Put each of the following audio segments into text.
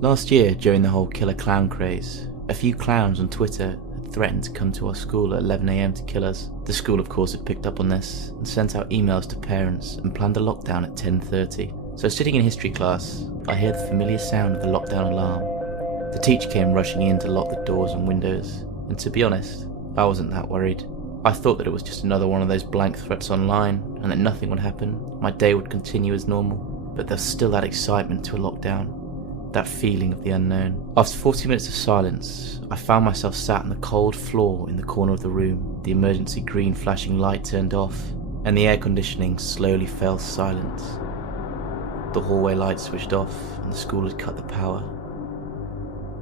Last year, during the whole killer clown craze, a few clowns on Twitter had threatened to come to our school at 11 AM to kill us. The school of course had picked up on this and sent out emails to parents and planned a lockdown at 10:30. So sitting in history class, I heard the familiar sound of the lockdown alarm. The teacher came rushing in to lock the doors and windows, and to be honest, I wasn't that worried. I thought that it was just another one of those blank threats online and that nothing would happen, my day would continue as normal, but there's still that excitement to a lockdown. That feeling of the unknown. After 40 minutes of silence, I found myself sat on the cold floor in the corner of the room, the emergency green flashing light turned off, and the air conditioning slowly fell silent. The hallway light switched off, and the school had cut the power.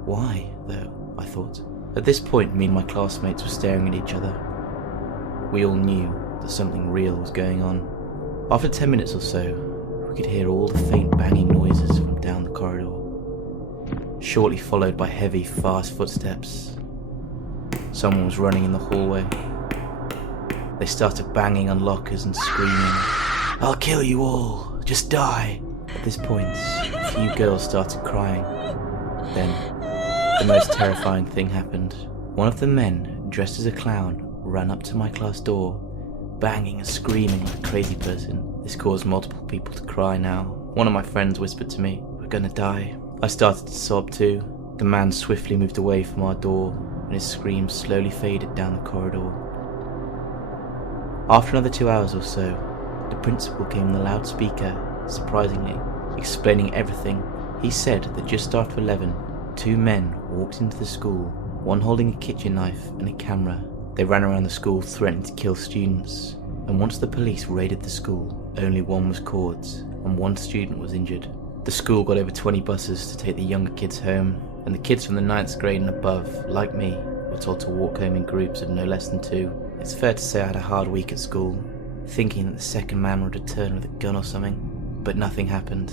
Why, though, I thought. At this point, me and my classmates were staring at each other. We all knew that something real was going on. After 10 minutes or so, we could hear all the faint banging noises from down the corridor, shortly followed by heavy, fast footsteps. Someone was running in the hallway. They started banging on lockers and screaming, "I'll kill you all, just die." At this point, a few girls started crying. Then, the most terrifying thing happened. One of the men, dressed as a clown, ran up to my class door, banging and screaming like a crazy person. This caused multiple people to cry now. One of my friends whispered to me, "We're gonna die." I started to sob too. The man swiftly moved away from our door, and his screams slowly faded down the corridor. After another 2 hours or so, the principal came on the loudspeaker, surprisingly, explaining everything. He said that just after 11, two men walked into the school, one holding a kitchen knife and a camera. They ran around the school threatening to kill students, and once the police raided the school, only one was caught, and one student was injured. The school got over 20 buses to take the younger kids home, and the kids from the 9th grade and above, like me, were told to walk home in groups of no less than 2. It's fair to say I had a hard week at school, thinking that the second man would return with a gun or something, but nothing happened.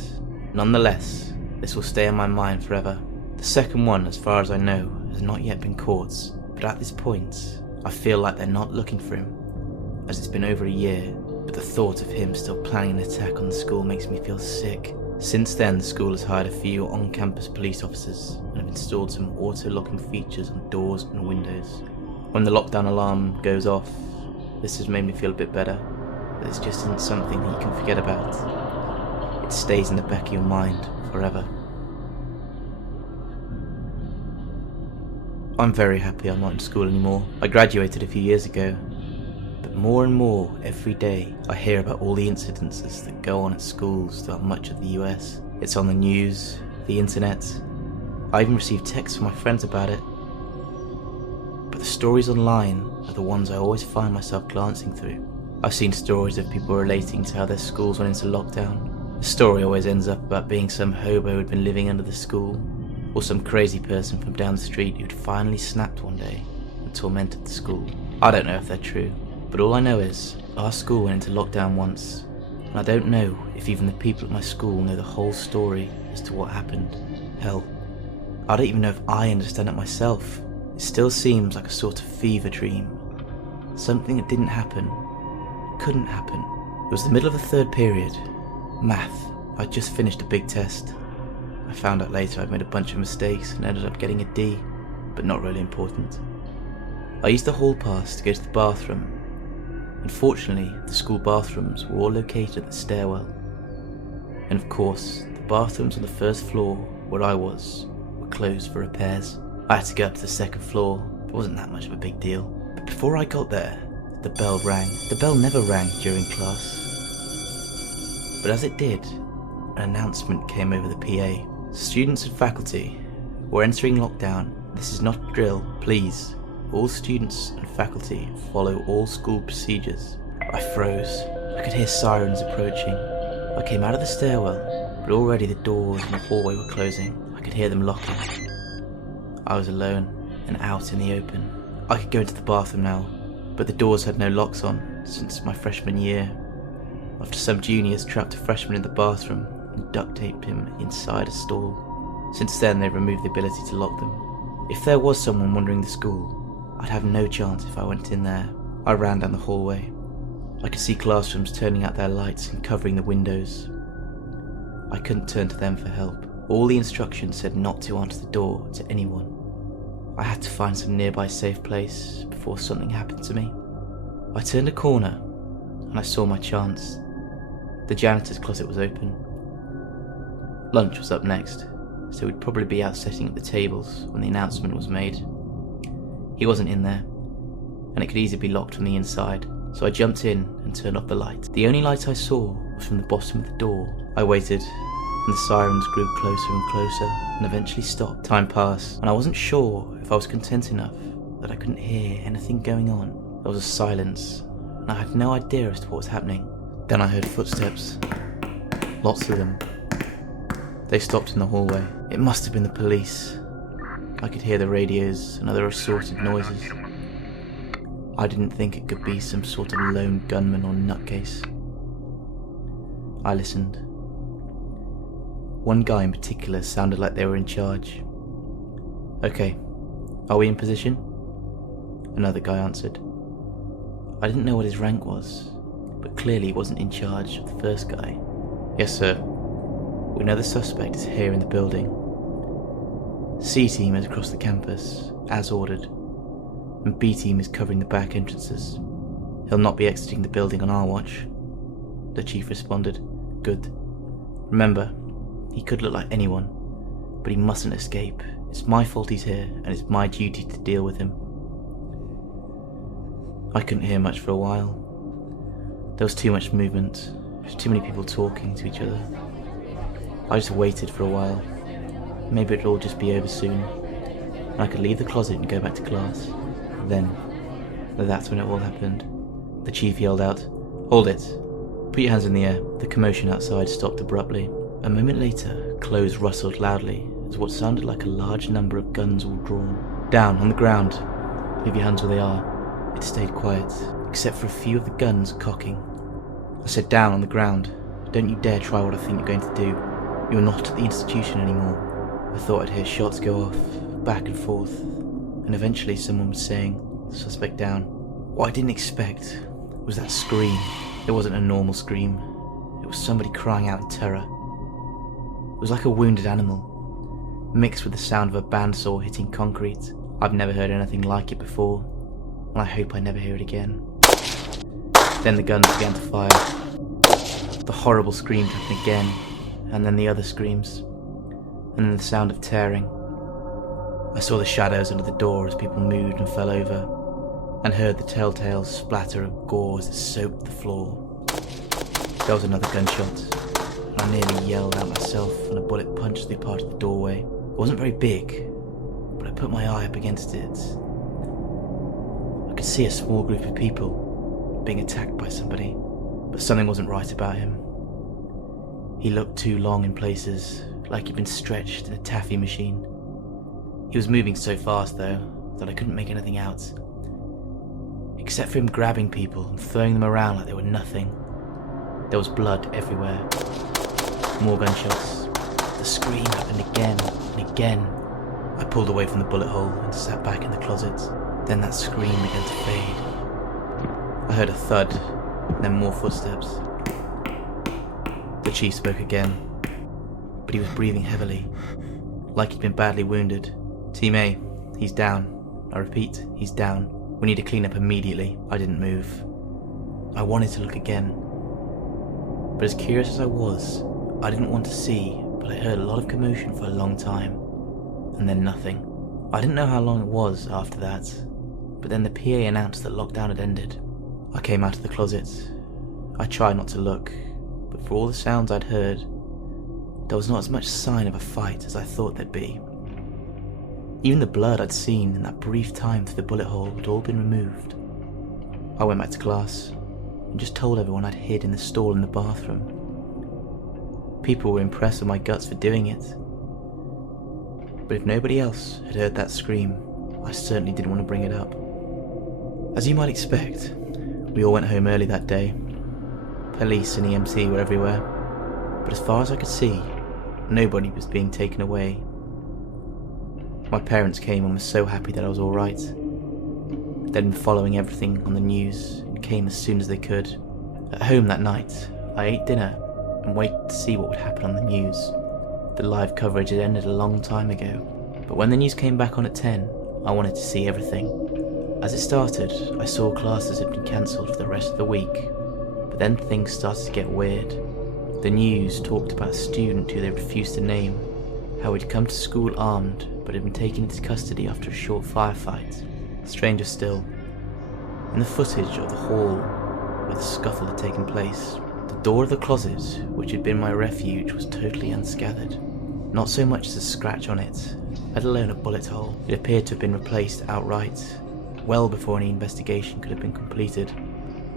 Nonetheless, this will stay in my mind forever. The second one, as far as I know, has not yet been caught, but at this point, I feel like they're not looking for him, as it's been over a year, but the thought of him still planning an attack on the school makes me feel sick. Since then, the school has hired a few on-campus police officers and have installed some auto-locking features on doors and windows. When the lockdown alarm goes off, this has made me feel a bit better, but this just isn't something that you can forget about. It stays in the back of your mind forever. I'm very happy I'm not in school anymore. I graduated a few years ago, but more and more every day I hear about all the incidences that go on at schools throughout much of the US. It's on the news, the internet. I even receive texts from my friends about it. But the stories online are the ones I always find myself glancing through. I've seen stories of people relating to how their schools went into lockdown. The story always ends up about being some hobo who'd been living under the school, or some crazy person from down the street who'd finally snapped one day and tormented the school. I don't know if they're true, but all I know is our school went into lockdown once, and I don't know if even the people at my school know the whole story as to what happened. Hell, I don't even know if I understand it myself. It still seems like a sort of fever dream. Something that didn't happen, couldn't happen. It was the middle of the 3rd period. Math. I'd just finished a big test. I found out later I'd made a bunch of mistakes and ended up getting a D, but not really important. I used the hall pass to go to the bathroom. Unfortunately, the school bathrooms were all located at the stairwell. And of course, the bathrooms on the 1st floor, where I was, were closed for repairs. I had to go up to the 2nd floor. It wasn't that much of a big deal. But before I got there, the bell rang. The bell never rang during class. But as it did, an announcement came over the PA. Students and faculty, we're entering lockdown. This is not a drill, please. All students and faculty follow all school procedures. I froze. I could hear sirens approaching. I came out of the stairwell, but already the doors in the hallway were closing. I could hear them locking. I was alone and out in the open. I could go into the bathroom now, but the doors had no locks on since my freshman year, after some juniors trapped a freshman in the bathroom and duct taped him inside a stall. Since then they've removed the ability to lock them. If there was someone wandering the school, I'd have no chance if I went in there. I ran down the hallway. I could see classrooms turning out their lights and covering the windows. I couldn't turn to them for help. All the instructions said not to answer the door to anyone. I had to find some nearby safe place before something happened to me. I turned a corner and I saw my chance. The janitor's closet was open. Lunch was up next, so we'd probably be out sitting at the tables when the announcement was made. He wasn't in there, and it could easily be locked from the inside, so I jumped in and turned off the light. The only light I saw was from the bottom of the door. I waited, and the sirens grew closer and closer, and eventually stopped. Time passed, and I wasn't sure if I was content enough that I couldn't hear anything going on. There was a silence, and I had no idea as to what was happening. Then I heard footsteps. Lots of them. They stopped in the hallway. It must have been the police. I could hear the radios and other assorted noises. I didn't think it could be some sort of lone gunman or nutcase. I listened. One guy in particular sounded like they were in charge. "Okay, are we in position?" Another guy answered. I didn't know what his rank was, but clearly he wasn't in charge of the first guy. "Yes, sir. We know the suspect is here in the building. C team is across the campus, as ordered, and B team is covering the back entrances. He'll not be exiting the building on our watch." The chief responded. "Good. Remember, he could look like anyone, but he mustn't escape. It's my fault he's here, and it's my duty to deal with him." I couldn't hear much for a while. There was too much movement, too many people talking to each other. I just waited for a while. Maybe it'd all just be over soon, and I could leave the closet and go back to class. Then, that's when it all happened. The chief yelled out, "Hold it! Put your hands in the air." The commotion outside stopped abruptly. A moment later, clothes rustled loudly as what sounded like a large number of guns were drawn. "Down, on the ground. Leave your hands where they are." It stayed quiet, except for a few of the guns cocking. I said, "Down, on the ground. Don't you dare try what I think you're going to do. You're not at the institution anymore." I thought I'd hear shots go off, back and forth, and eventually someone was saying, "Suspect down." What I didn't expect was that scream. It wasn't a normal scream. It was somebody crying out in terror. It was like a wounded animal, mixed with the sound of a bandsaw hitting concrete. I've never heard anything like it before, and I hope I never hear it again. Then the guns began to fire. The horrible scream happened again, and then the other screams, and then the sound of tearing. I saw the shadows under the door as people moved and fell over, and heard the telltale splatter of gore as it soaked the floor. There was another gunshot, and I nearly yelled out myself when a bullet punched through part of the doorway. It wasn't very big, but I put my eye up against it. I could see a small group of people being attacked by somebody, but something wasn't right about him. He looked too long in places, like he'd been stretched in a taffy machine. He was moving so fast, though, that I couldn't make anything out, except for him grabbing people and throwing them around like they were nothing. There was blood everywhere. More gunshots. The scream happened again and again. I pulled away from the bullet hole and sat back in the closet. Then that scream began to fade. I heard a thud, and then more footsteps. The chief spoke again, but he was breathing heavily, like he'd been badly wounded. "Team A, he's down. I repeat, he's down. We need to clean up immediately." I didn't move. I wanted to look again, but as curious as I was, I didn't want to see, but I heard a lot of commotion for a long time, and then nothing. I didn't know how long it was after that, but then the PA announced that lockdown had ended. I came out of the closet. I tried not to look, but for all the sounds I'd heard, there was not as much sign of a fight as I thought there'd be. Even the blood I'd seen in that brief time through the bullet hole had all been removed. I went back to class and just told everyone I'd hid in the stall in the bathroom. People were impressed with my guts for doing it, but if nobody else had heard that scream, I certainly didn't want to bring it up. As you might expect, we all went home early that day. Police and EMT were everywhere, but as far as I could see, nobody was being taken away. My parents came and were so happy that I was alright. They'd been following everything on the news and came as soon as they could. At home that night, I ate dinner and waited to see what would happen on the news. The live coverage had ended a long time ago, but when the news came back on at 10, I wanted to see everything. As it started, I saw classes had been cancelled for the rest of the week, but then things started to get weird. The news talked about a student who they refused to name, how he'd come to school armed but had been taken into custody after a short firefight. Stranger still, in the footage of the hall where the scuffle had taken place, the door of the closet, which had been my refuge, was totally unscathed. Not so much as a scratch on it, let alone a bullet hole. It appeared to have been replaced outright, well before any investigation could have been completed.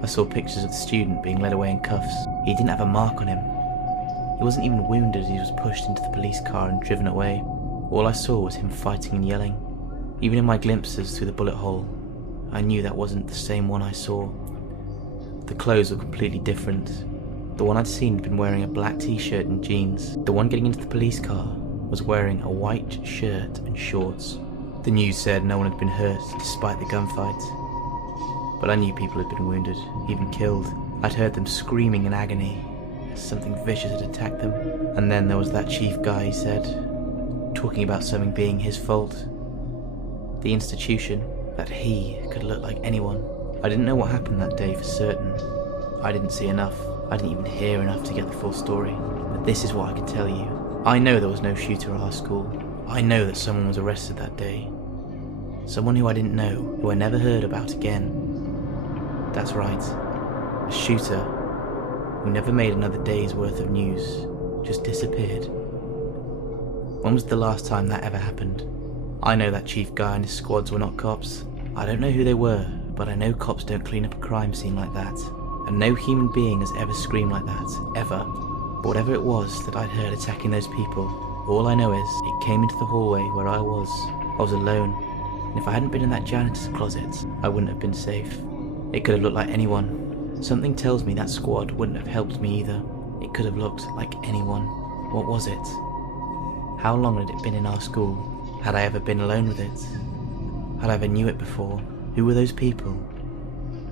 I saw pictures of the student being led away in cuffs. He didn't have a mark on him. He wasn't even wounded as he was pushed into the police car and driven away. All I saw was him fighting and yelling. Even in my glimpses through the bullet hole, I knew that wasn't the same one I saw. The clothes were completely different. The one I'd seen had been wearing a black t-shirt and jeans. The one getting into the police car was wearing a white shirt and shorts. The news said no one had been hurt despite the gunfight, but I knew people had been wounded, even killed. I'd heard them screaming in agony as something vicious had attacked them. And then there was that chief guy, he said, talking about something being his fault. The institution, that he could look like anyone. I didn't know what happened that day for certain. I didn't see enough. I didn't even hear enough to get the full story. But this is what I can tell you. I know there was no shooter at our school. I know that someone was arrested that day. Someone who I didn't know, who I never heard about again. That's right. A shooter who never made another day's worth of news. Just disappeared. When was the last time that ever happened? I know that chief guy and his squads were not cops. I don't know who they were, but I know cops don't clean up a crime scene like that. And no human being has ever screamed like that, ever. But whatever it was that I'd heard attacking those people, all I know is it came into the hallway where I was. I was alone, and if I hadn't been in that janitor's closet, I wouldn't have been safe. It could have looked like anyone. Something tells me that squad wouldn't have helped me either. It could have looked like anyone. What was it? How long had it been in our school? Had I ever been alone with it? Had I ever knew it before? Who were those people?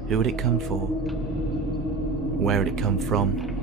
Who would it come for? Where would it come from?